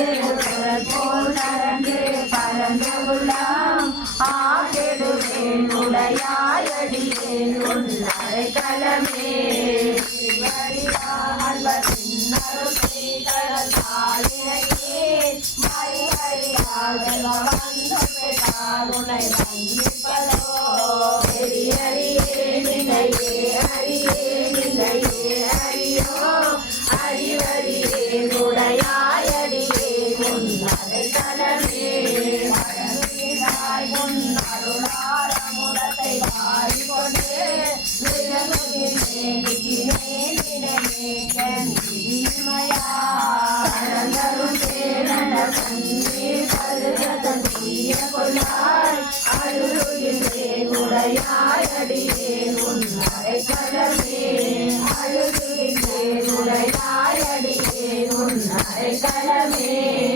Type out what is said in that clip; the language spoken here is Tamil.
போல் தரந்து பரந்து உள்ளம் ஆடிடுவேன் உடையாயடியேன் உன்னரை களமே உனை வந்திப்பதோ உடையாயடியேன் உன்னரை களமே அழுகின்றேன் உடையாயடியேன் உன்னரை களமே